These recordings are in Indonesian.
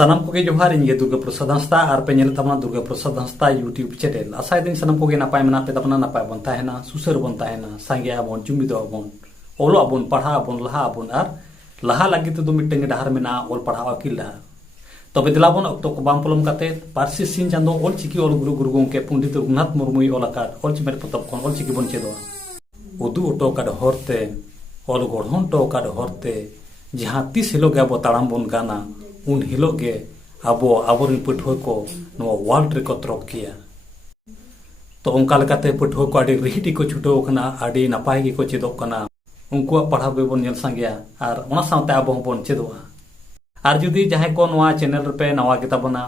Sanam koge johar inge Durga Prasad Hasta ar pe nyel tamna Durga Prasad Hasta YouTube channel asai din sanam koge napai mena pe tapna napai bon tahena susar bon tahena sange abon jumido abon olo abon padha abon laha abon ar laha lagi tu mitteng dahar mena ol padha akil dahar tobe dilabon okto ko bam polom kate parsi sin chando ol chiki ol guru gongke Pundit Raghunath Murmui olakat ol chimer potop kon ol chiki bon chedo udu oto kad horte ol gorhon to kad horte jahan tis hilo ge abo taram bon gana un hilo ge abo aborin pathwa ko no world record rok kiya to onka lekate pathwa ko adi rihiti ko chuto kana adi napai gi ko chedok kana unkuwa padha bebon nyel sangya ar ona sawte abo bon chedoa ar judi jahay ko noa channel pe nawa kitabona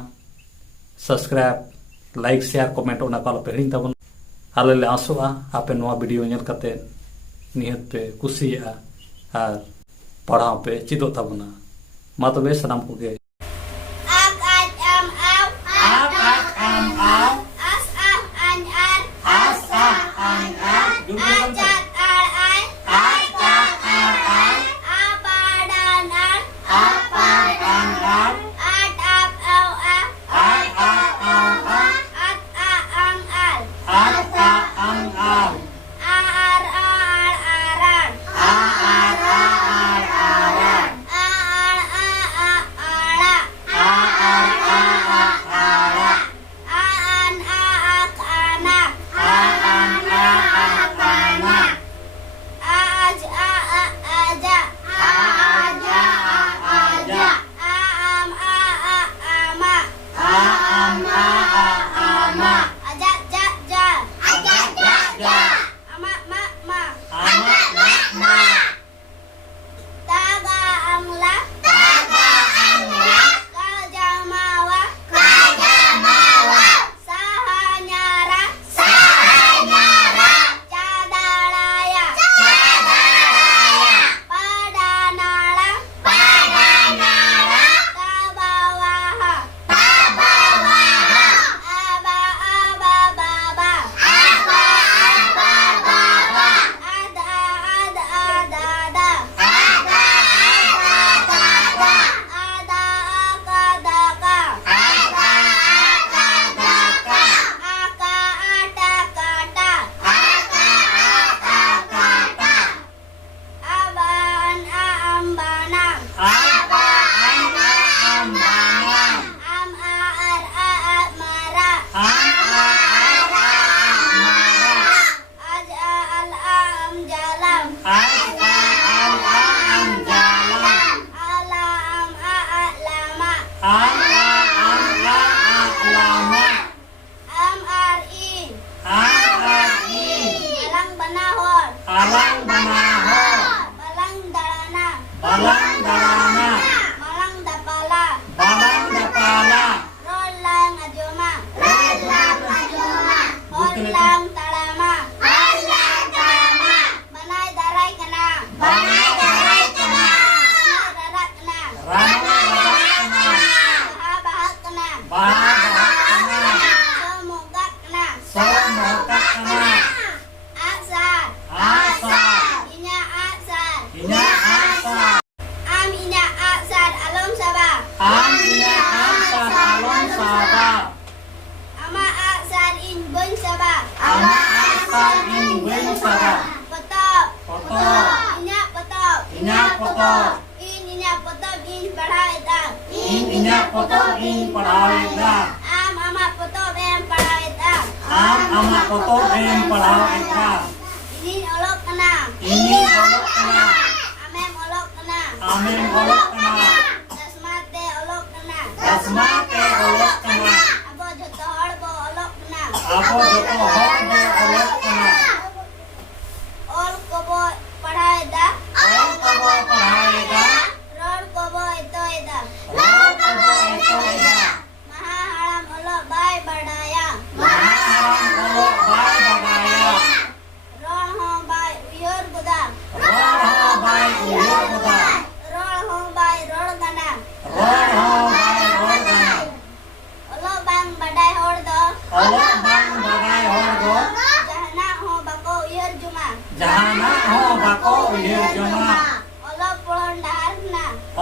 subscribe like share comment ona kala pe tabon ale le asoa ape noa video nyel kate nihat pe kusiya ar padha pe chidok tabona ma tobe sanam koge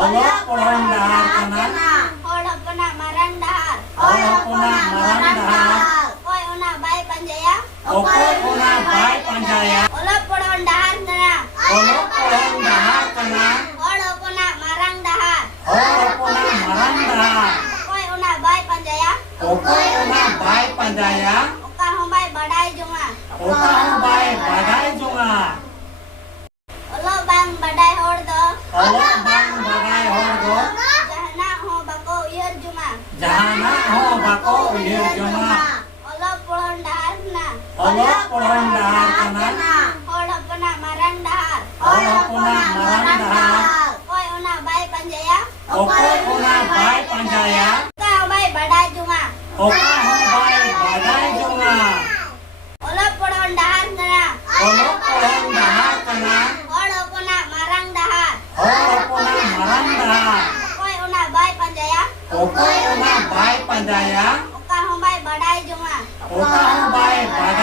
Olok polon dahar kana Okoy ona bai panjaya. Olok podon dahar kana. Olok pohon dahar kana. Hor opona marang dahar. Hor opona marang dahar. Okoy ona bai panjaya. Okoy ona bai panjaya. Oka hombai badai junga. Oka bai badai junga. Olok bang badai hor do. Olok bang badai hor do. Jahana ho bako uyar junga. Jahana ho bako uyar junga. Olok podon dahar kana. Olok pohon dahar kana. Hor opona marang dahar. Hor opona marang dahar. Okoy ona bai panjaya. Okoy ona bai panjaya. Oka hombai badai junga. Oka bai badai junga. Olok podon dahar kana. Olok pohon dahar kana. Hor opona marang dahar. Hor opona marang dahar. Okoy ona bai panjaya. Okoy ona bai panjaya. Oka hombai badai junga. Oka bai badai